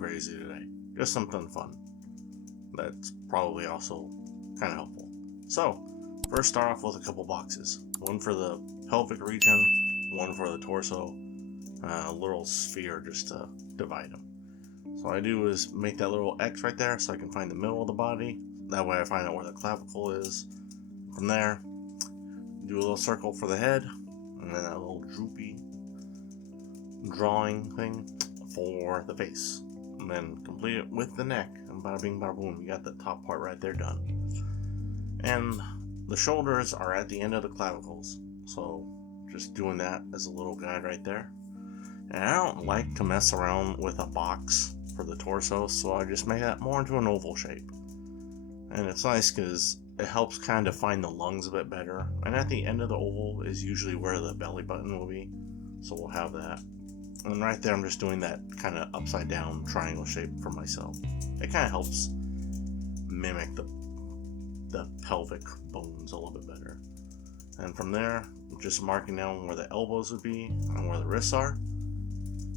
crazy today. Just something fun. That's probably also kind of helpful. So, first start off with a couple boxes. One for the pelvic region, one for the torso, a little sphere just to divide them. So what I do is make that little X right there so I can find the middle of the body. That way I find out where the clavicle is. From there, do a little circle for the head, and then that little droopy drawing thing for the face. And then complete it with the neck, and bada bing bada boom, you got the top part right there done. And the shoulders are at the end of the clavicles, so just doing that as a little guide right there. And I don't like to mess around with a box for the torso, so I just make that more into an oval shape. And it's nice because it helps kind of find the lungs a bit better. And at the end of the oval is usually where the belly button will be, so we'll have that. And right there I'm just doing that kind of upside down triangle shape for myself. It kind of helps mimic the pelvic bones a little bit better. And from there, just marking down where the elbows would be and where the wrists are.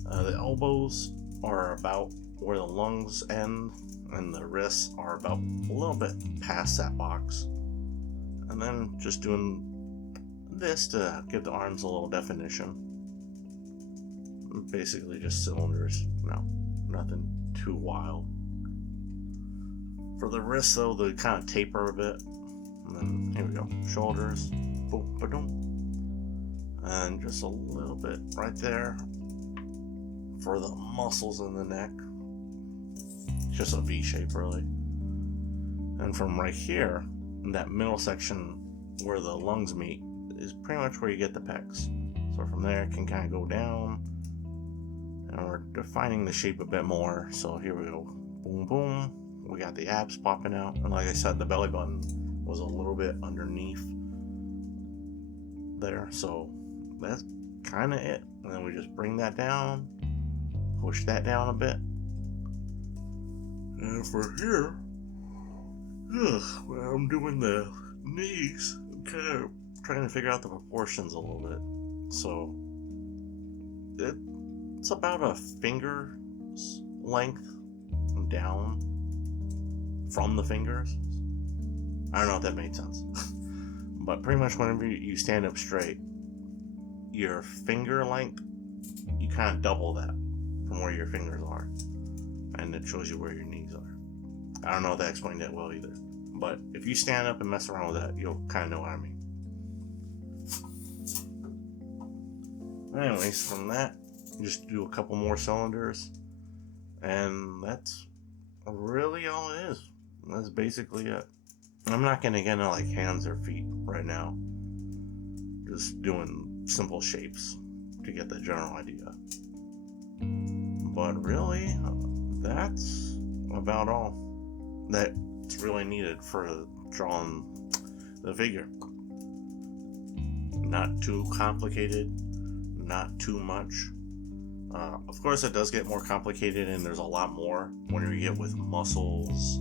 The elbows are about where the lungs end, and the wrists are about a little bit past that box. And then just doing this to give the arms a little definition. Basically just cylinders, nothing too wild. For the wrists though, they kind of taper a bit. And then here we go, shoulders, boom, ba-doom. And just a little bit right there for the muscles in the neck. Just a V shape really. And from right here, in that middle section where the lungs meet, is pretty much where you get the pecs. So from there it can kind of go down, and we're defining the shape a bit more. So here we go, boom boom, we got the abs popping out, and like I said, the belly button was a little bit underneath there, so that's kind of it. And then we just bring that down, push that down a bit. And for here, when I'm doing the knees, I'm kind of trying to figure out the proportions a little bit. So it's about a finger's length down from the fingers. I don't know if that made sense. But pretty much whenever you stand up straight, your finger length, you kind of double that from where your fingers are. And it shows you where your knees are. I don't know if that explained that well either. But if you stand up and mess around with that, you'll kind of know what I mean. Anyways, from that, just do a couple more cylinders. And that's really all it is. That's basically it. I'm not going to get into like hands or feet right now. Just doing simple shapes to get the general idea. But really, that's about all that's really needed for drawing the figure. Not too complicated, not too much. Of course, it does get more complicated, and there's a lot more when you get with muscles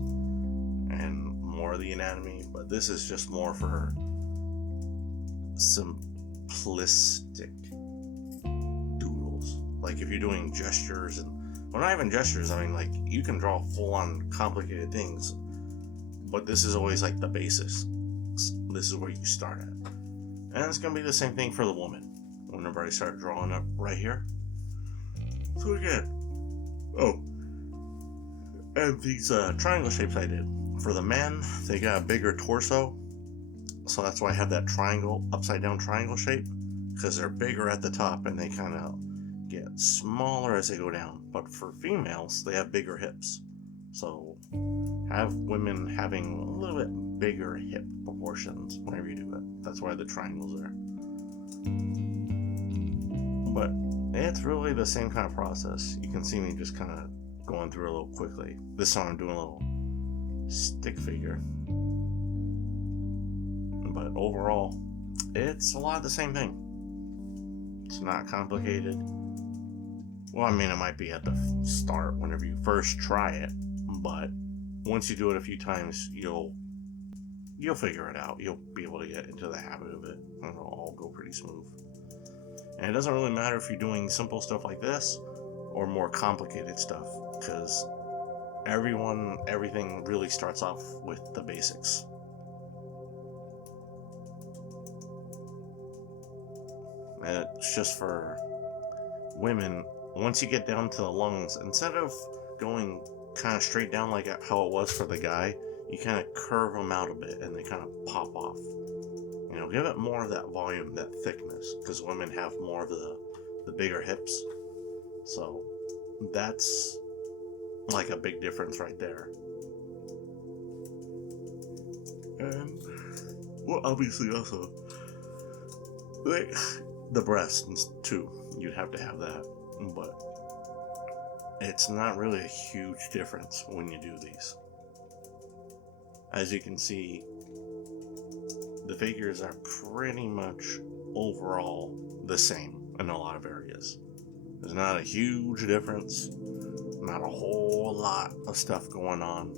and more of the anatomy, but this is just more for simplistic doodles. Like if you're doing gestures, and well, not even gestures, I mean, like you can draw full-on complicated things, but this is always like the basics. This is where you start at. And it's going to be the same thing for the woman whenever I start drawing up right here. So again, and these triangle shapes I did. For the men, they got a bigger torso, so that's why I have that triangle, upside down triangle shape, because they're bigger at the top and they kind of get smaller as they go down. But for females, they have bigger hips, so have women having a little bit bigger hip proportions whenever you do it. That's why the triangle's there. But it's really the same kind of process. You can see me just kind of going through a little quickly. This time I'm doing a little stick figure. But overall, it's a lot of the same thing. It's not complicated. Well, I mean, it might be at the start whenever you first try it, but once you do it a few times, you'll figure it out. You'll be able to get into the habit of it, and it'll all go pretty smooth. And it doesn't really matter if you're doing simple stuff like this or more complicated stuff. because everything really starts off with the basics. And it's just for women, once you get down to the lungs, instead of going kind of straight down like how it was for the guy, you kind of curve them out a bit and they kind of pop off. You know, give it more of that volume, that thickness, because women have more of the bigger hips. So that's like a big difference right there. And, well, obviously also, like, the breasts too. You'd have to have that, but it's not really a huge difference when you do these. As you can see, the figures are pretty much overall the same in a lot of areas. There's not a huge difference, not a whole lot of stuff going on,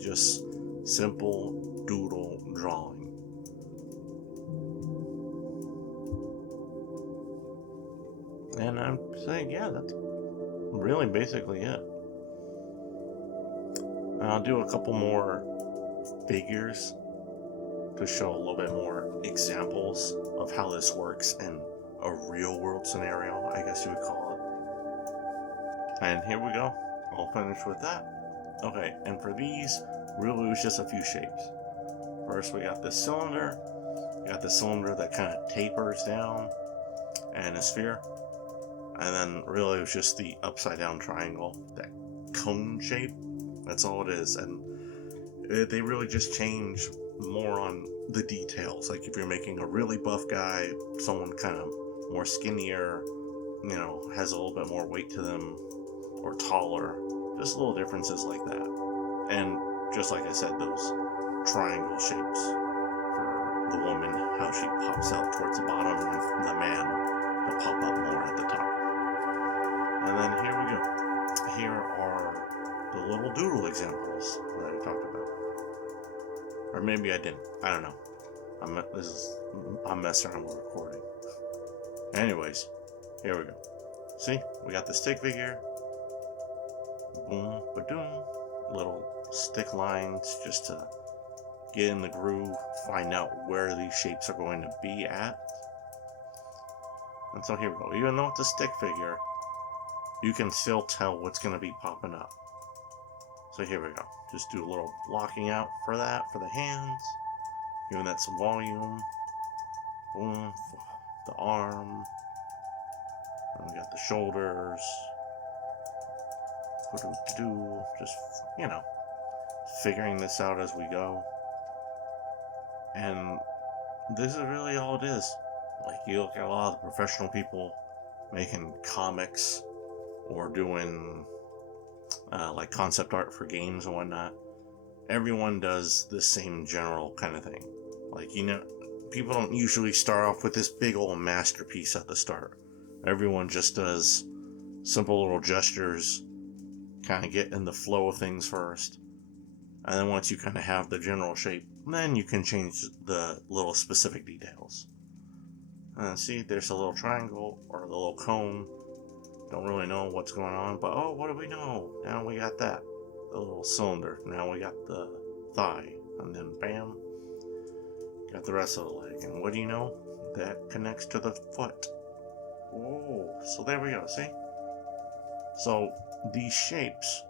just simple doodle drawing. And I'm saying, yeah, that's really basically it. I'll do a couple more figures to show a little bit more examples of how this works in a real world scenario, I guess you would call it. And here we go. I'll finish with that. Okay, and for these, really it was just a few shapes. First we got this cylinder. You got the cylinder that kind of tapers down, and a sphere. And then really it was just the upside down triangle, that cone shape. That's all it is. And they really just change more on the details. Like if you're making a really buff guy, someone kind of more skinnier, you know, has a little bit more weight to them, or taller, just little differences like that. And just like I said, those triangle shapes for the woman, how she pops out towards the bottom, and the man to pop up more at the top. And then here we go. Here are the little doodle examples that I talked about. Or maybe I didn't. I don't know. I'm messing around with recording. Anyways, here we go. See, we got the stick figure. Boom, ba-doom. Little stick lines just to get in the groove, find out where these shapes are going to be at. And so here we go. Even though it's a stick figure, you can still tell what's going to be popping up. So here we go. Just do a little blocking out for that, for the hands. Giving that some volume. Boom. The arm. And we got the shoulders. Just, you know, figuring this out as we go. And this is really all it is. Like, you look at a lot of the professional people making comics or doing like concept art for games and whatnot. Everyone does the same general kind of thing. Like, you know, people don't usually start off with this big old masterpiece at the start. Everyone just does simple little gestures, kind of get in the flow of things first. And then once you kind of have the general shape, then you can change the little specific details. See, there's a little triangle or a little cone. Don't really know what's going on, but oh, what do we know? Now we got that. The little cylinder. Now we got the thigh. And then bam, got the rest of the leg. And what do you know? That connects to the foot. Whoa. So there we go, see? So these shapes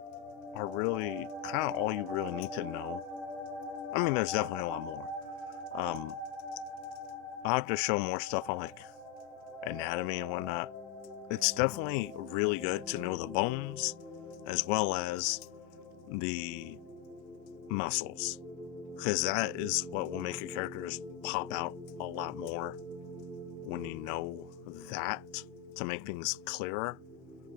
are really kind of all you really need to know. I mean, there's definitely a lot more. I'll have to show more stuff on like anatomy and whatnot. It's definitely really good to know the bones as well as the muscles, because that is what will make your characters pop out a lot more when you know that, to make things clearer.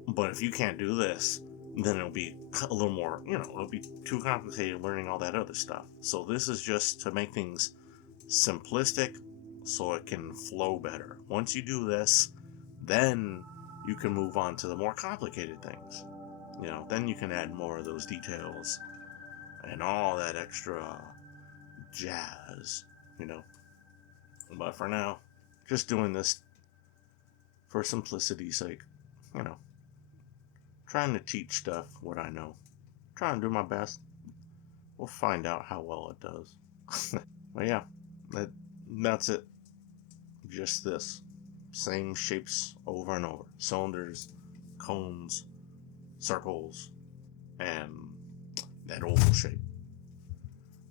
But if you can't do this, then it'll be a little more, you know, it'll be too complicated learning all that other stuff. So this is just to make things simplistic so it can flow better. Once you do this, then you can move on to the more complicated things. You know, then you can add more of those details and all that extra jazz, you know. But for now, just doing this for simplicity's sake, you know. trying to teach stuff what I know. Trying to do my best. We'll find out how well it does. But yeah, that's it. Just this. Same shapes over and over. Cylinders, cones, circles, and that oval shape.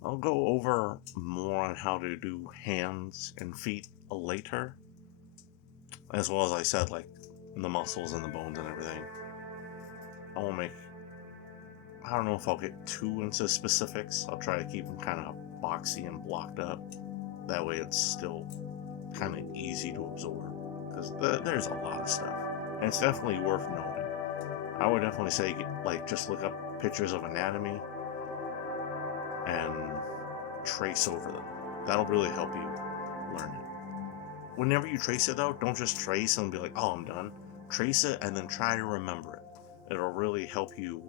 I'll go over more on how to do hands and feet later, as well as I said, like the muscles and the bones and everything. I won't make. I don't know if I'll get too into specifics. I'll try to keep them kind of boxy and blocked up. That way, it's still kind of easy to absorb because there's a lot of stuff, and it's definitely worth knowing. I would definitely say, like, just look up pictures of anatomy and trace over them. That'll really help you learn it. Whenever you trace it, though, don't just trace and be like, oh, I'm done. Trace it and then try to remember it. It'll really help you,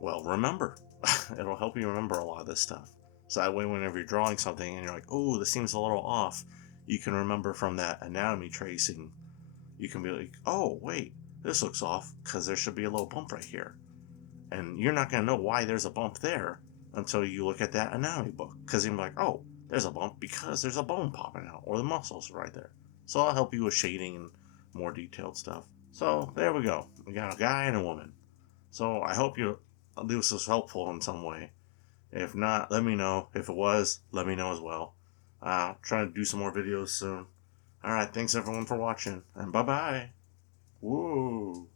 well, remember. It'll help you remember a lot of this stuff. So that way, whenever you're drawing something and you're like, oh, this seems a little off, you can remember from that anatomy tracing. You can be like, oh, wait, this looks off because there should be a little bump right here. And you're not going to know why there's a bump there until you look at that anatomy book. Because you're like, oh, there's a bump because there's a bone popping out, or the muscles right there. So I'll help you with shading and more detailed stuff. So there we go. We got a guy and a woman. So I hope this was helpful in some way. If not, let me know. If it was, let me know as well. Trying to do some more videos soon. Alright, thanks everyone for watching, and bye-bye. Woo!